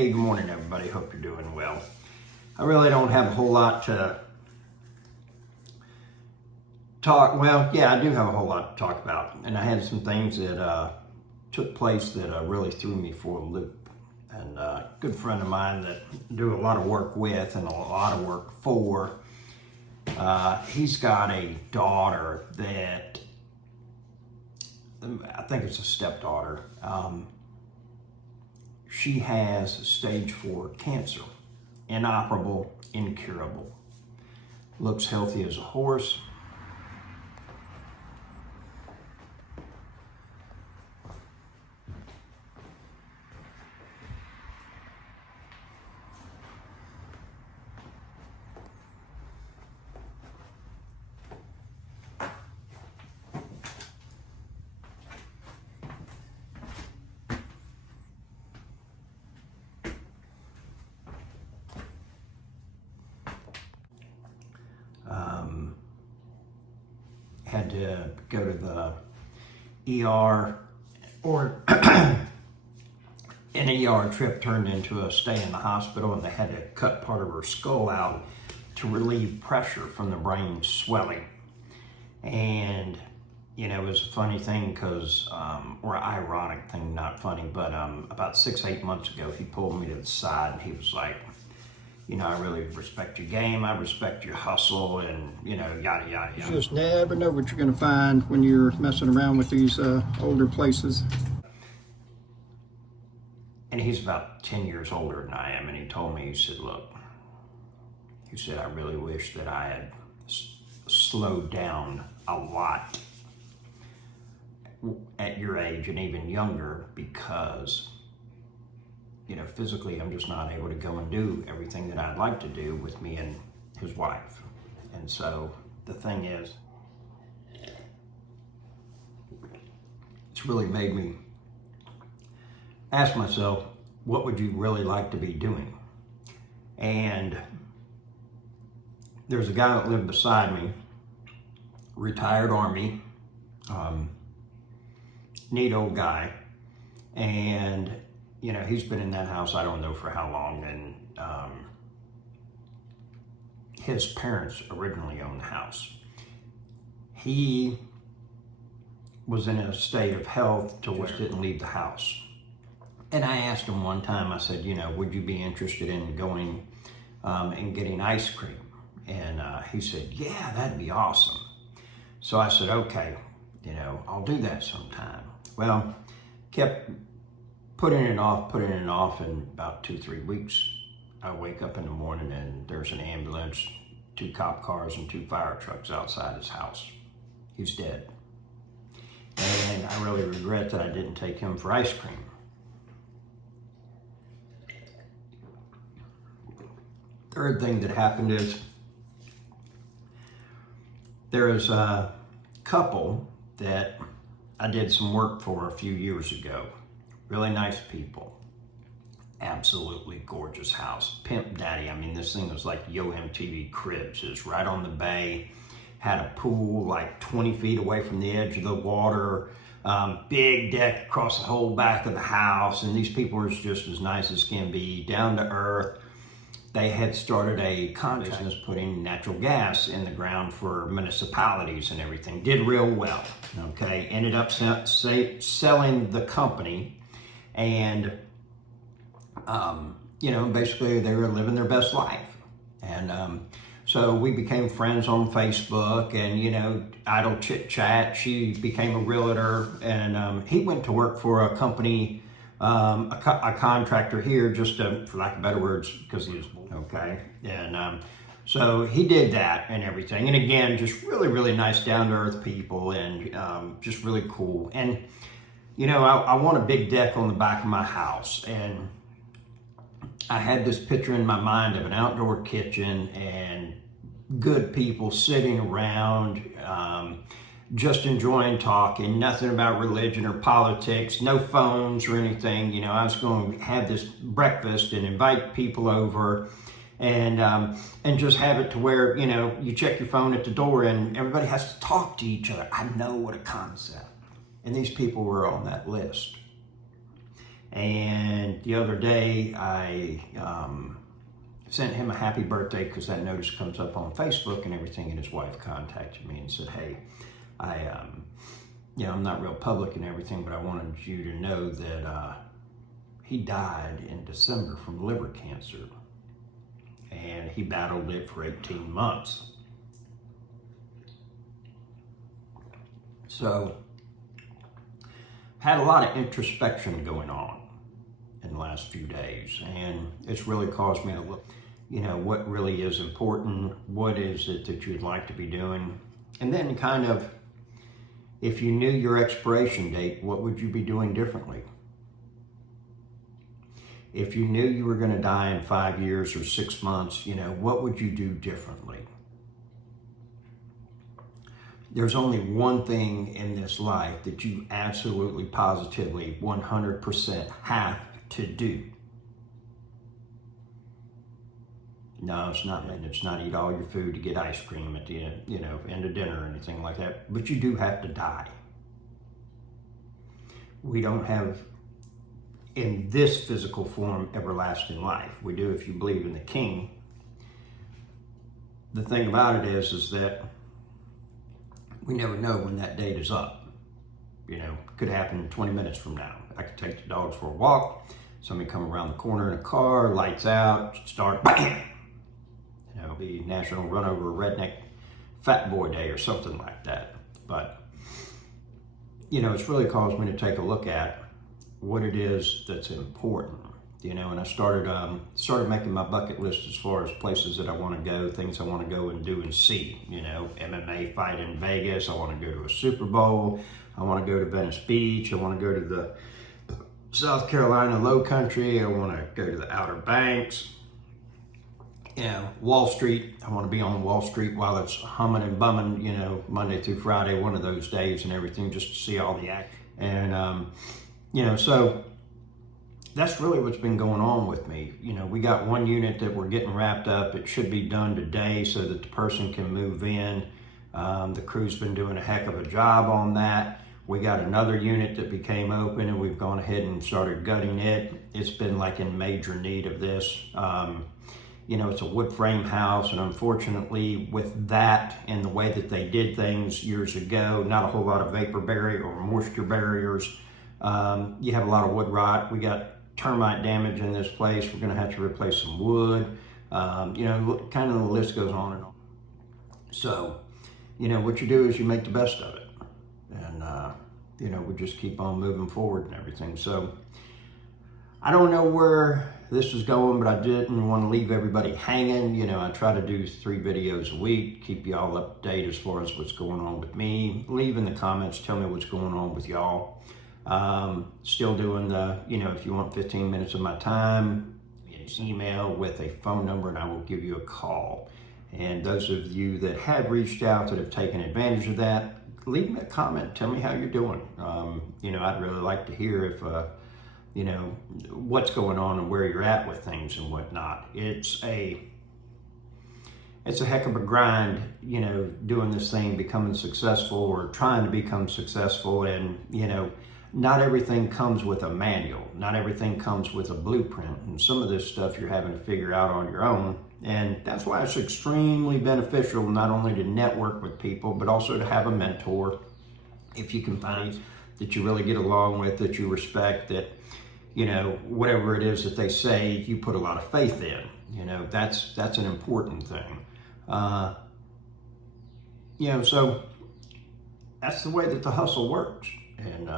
Hey, good morning, everybody. Hope you're doing well. I really don't have a whole lot to talk. Well, yeah, I do have a whole lot to talk about. And I had some things that took place that really threw me for a loop. And a good friend of mine that I do a lot of work with and a lot of work for, he's got a daughter that, I think it's a stepdaughter. She has stage 4 cancer, inoperable, incurable. Looks healthy as a horse. Had to go to the ER, or an ER trip turned into a stay in the hospital, and they had to cut part of her skull out to relieve pressure from the brain swelling. And you know, it was a funny thing because, or ironic thing, not funny, but about 6-8 months ago, he pulled me to the side and he was like, you know, I really respect your game, I respect your hustle, and, you know, yada, yada, yada. You just never know what you're going to find when you're messing around with these older places. And he's about 10 years older than I am, and he told me, he said, look, he said, I really wish that I had slowed down a lot at your age and even younger, because you know, physically, I'm just not able to go and do everything that I'd like to do with me and his wife. And so the thing is, it's really made me ask myself, what would you really like to be doing? And there's a guy that lived beside me, retired Army, neat old guy, and you know, he's been in that house, I don't know for how long, and his parents originally owned the house. He was in a state of health to which didn't leave the house. And I asked him one time, I said, you know, would you be interested in going and getting ice cream? And he said, yeah, that'd be awesome. So I said, okay, you know, I'll do that sometime. Well, kept putting it off, and about 2-3 weeks, I wake up in the morning and there's an ambulance, 2 cop cars, and 2 fire trucks outside his house. He's dead. And I really regret that I didn't take him for ice cream. Third thing that happened is, there is a couple that I did some work for a few years ago. Really nice people. Absolutely gorgeous house. Pimp daddy. I mean, this thing was like Yo MTV Cribs. It was right on the bay. Had a pool like 20 feet away from the edge of the water. Big deck across the whole back of the house. And these people were just as nice as can be, down to earth. They had started a business putting natural gas in the ground for municipalities and everything. Did real well, okay? Ended up selling the company. And, you know, basically they were living their best life. And so we became friends on Facebook, and, you know, idle chit chat. She became a realtor, and he went to work for a company, a contractor here, just to, for lack of better words, because he was, okay? And so he did that and everything. And again, just really, really nice, down-to-earth people, and just really cool. And you know, I want a big deck on the back of my house, and I had this picture in my mind of an outdoor kitchen and good people sitting around, just enjoying talking, nothing about religion or politics, no phones or anything. You know, I was going to have this breakfast and invite people over, and just have it to where, you know, you check your phone at the door and everybody has to talk to each other. I know, what a concept. And these people were on that list. And the other day, I sent him a happy birthday because that notice comes up on Facebook and everything. And his wife contacted me and said, "Hey, I'm not real public and everything, but I wanted you to know that he died in December from liver cancer, and he battled it for 18 months. So, had a lot of introspection going on in the last few days, and it's really caused me to look, what really is important, what is it that you'd like to be doing, and then kind of, if you knew your expiration date, what would you be doing differently? If you knew you were going to die in 5 years or 6 months, what would you do differently? There's only one thing in this life that you absolutely, positively, 100% have to do. No, it's not. It's not eat all your food to get ice cream at the end of dinner or anything like that. But you do have to die. We don't have, in this physical form, everlasting life. We do if you believe in the King. The thing about it is that we never know when that date is up. Could happen 20 minutes from now. I could take the dogs for a walk. Somebody come around the corner in a car, lights out, start bam. The National Run Over Redneck Fat Boy Day or something like that. But, it's really caused me to take a look at what it is that's important. And I started making my bucket list as far as places that I want to go, things I want to go and do and see. MMA fight in Vegas. I want to go to a Super Bowl. I want to go to Venice Beach. I want to go to the South Carolina Low Country. I want to go to the Outer Banks. Wall Street. I want to be on Wall Street while it's humming and bumming, Monday through Friday, one of those days and everything, just to see all the act. And, so that's really what's been going on with me. We got one unit that we're getting wrapped up. It should be done today so that the person can move in. The crew's been doing a heck of a job on that. We got another unit that became open and we've gone ahead and started gutting it. It's been like in major need of this. It's a wood frame house, and unfortunately with that and the way that they did things years ago, not a whole lot of vapor barrier or moisture barriers. You have a lot of wood rot. We got termite damage in this place. We're going to have to replace some wood. Kind of the list goes on and on. So, what you do is you make the best of it. And, we just keep on moving forward and everything. So, I don't know where this is going, but I didn't want to leave everybody hanging. I try to do 3 videos a week, keep you all up to date as far as what's going on with me. Leave in the comments, tell me what's going on with y'all. Still doing the, if you want 15 minutes of my time, email with a phone number and I will give you a call. And those of you that have reached out, that have taken advantage of that, leave me a comment, tell me how you're doing. I'd really like to hear if, what's going on and where you're at with things and whatnot. It's a heck of a grind, doing this thing, becoming successful or trying to become successful. And, not everything comes with a manual. Not everything comes with a blueprint. And some of this stuff you're having to figure out on your own. And that's why it's extremely beneficial not only to network with people, but also to have a mentor. If you can find that you really get along with, that you respect, that, whatever it is that they say, you put a lot of faith in. That's an important thing. So that's the way that the hustle works. And,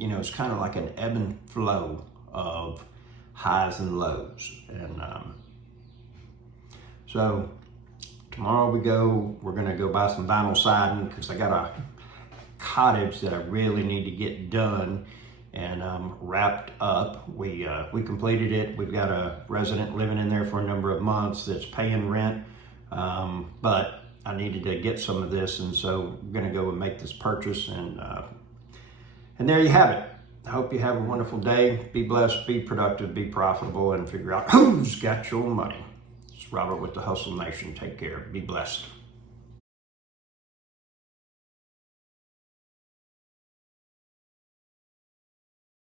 it's kind of like an ebb and flow of highs and lows. And so tomorrow we're going to go buy some vinyl siding because I got a cottage that I really need to get done and wrapped up. We completed it. We've got a resident living in there for a number of months that's paying rent, but I needed to get some of this, and so I'm going to go and make this purchase, and there you have it. I hope you have a wonderful day. Be blessed, be productive, be profitable, and figure out who's got your money. It's Robert with the Hustle Nation. Take care. Be blessed.